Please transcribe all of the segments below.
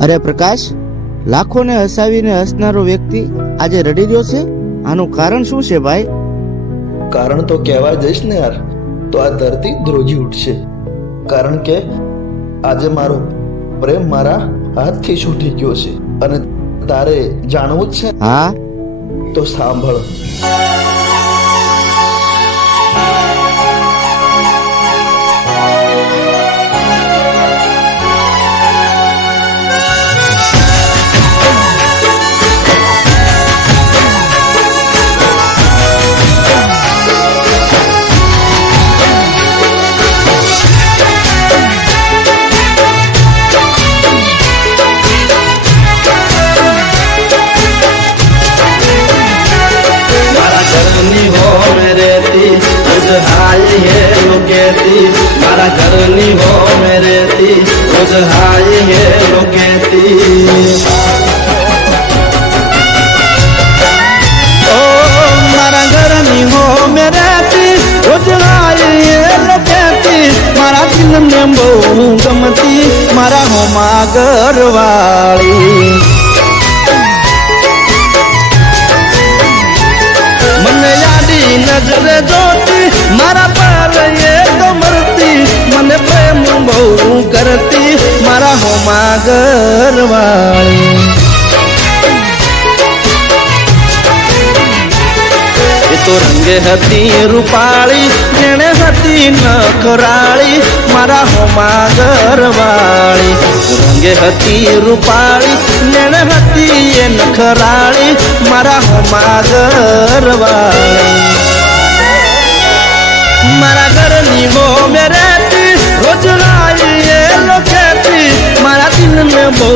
અરે પ્રકાશ લાખોને હસાવીને હસનારો વ્યક્તિ આજે રડી રહ્યો છે? આનું કારણ શું છે ભાઈ? કારણ તો કહેવા જઈશ ને યાર તો આ ધરતી ધ્રોજી ઉઠશે. કારણ કે આજે મારો પ્રેમ મારા હાથથી છૂટી ગયો છે અને તારે જાણવું જ છે હા? તો સાંભળ. अपनी हो मेरे ती बुझाई है लुकेती ओ मारा गरमी, हो मेरे ती बुझाई है लुकेती मारा दिल में बहु गमती मारा हो मागर वाली। मन यादी नज़र जोड़ કરતી મારા હોમાં ઘરવાળી એ તો રંગે હતી રૂપાળી જેણે હતી નખરાળી મારા હોમાં ઘરવાળી રંગે હતી રૂપાળી જેણે હતી એ નખરાળી મારા હોમાં ઘરવાળી મારા ઘરની હો મેં રહેતી રોજ લાઈ એ લોકેતી મારા દિલને બહુ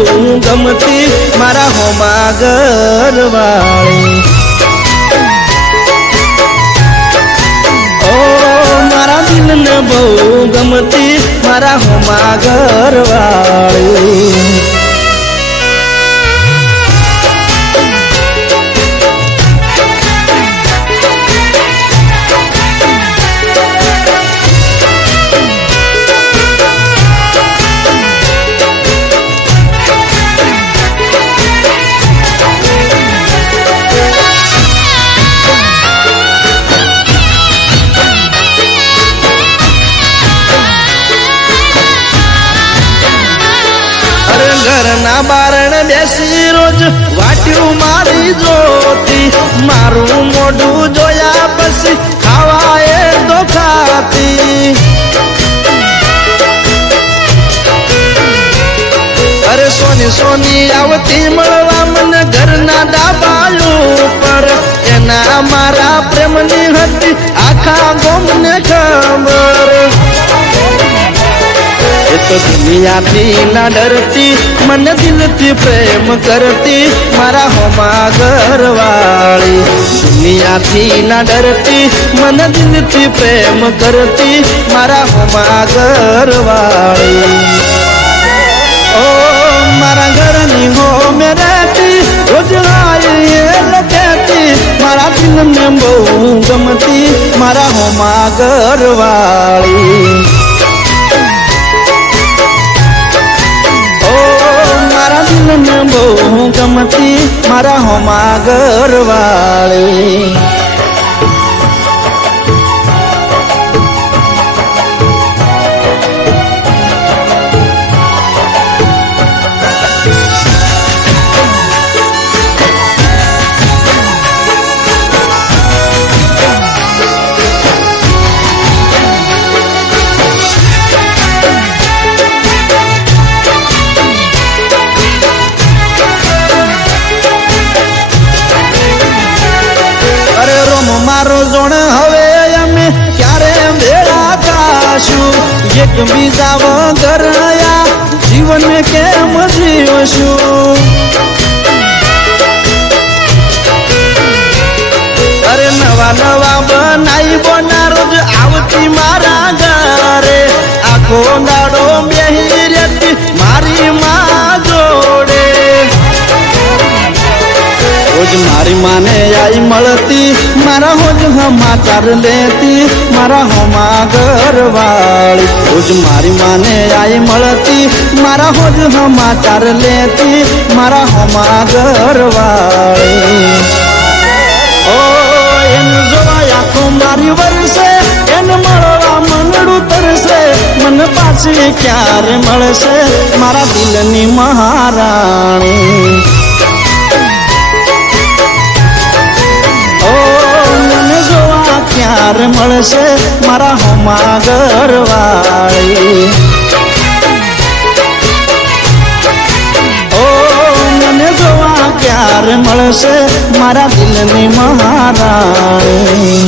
ગમતી, મારા હોમા ઘરવાળી ઓ, મારા દિલને બહુ ગમતી, મારા હોમા ઘરવાળી બેસી રોજ વાટ્યું મારી જોતી મારું મોઢું જોયા પછી ખાવા એ તો ખાતી. અરે સોની સોની, આવતી મળવા મને ઘરના ડાબાયું પર. એના મારા પ્રેમની હતી આખા ગોમને ખબર. એ તો દુનિયાથી ના ડરતી મને દિલથી પ્રેમ કરતી મારા હોમાં ઘરવાળી દુનિયાથી ના ડરતી મને દિલથી પ્રેમ કરતી મારા હોમાં ઘરવાળી ઓ મારા ઘરની હો મેં રહેતી રોજ લાઈ એ લખેતી મારા દિલને બહુ ગમતી મારા હોમાં ઘરવાળી મારા હો માગર એક બીજા વગર જીવન કેમ જીવશું? અરે નવા નવા બનાવી બોના રોજ આવતી મારા ઘરે. આખો દાડો રોજ મારી માને આઈ મળતી મારા હોજ સમાચાર લેતી મારા હોમાં ઘરવાળી રોજ રોજ મારી માને આઈ મળતી મારા હોજ સમાચાર લેતી મારા હોમા ઘરવાળી ઓ એનું જોવા આખો મારી વરસે એને મળવા મનડું તરસે મને પાછી ક્યારે મળશે મારા દિલની મહારાણી ક્યારે મળશે મારા હોમા ઘરવાળી ઓ મને જોવા ક્યારે મળશે મારા દિલની મહારાણી.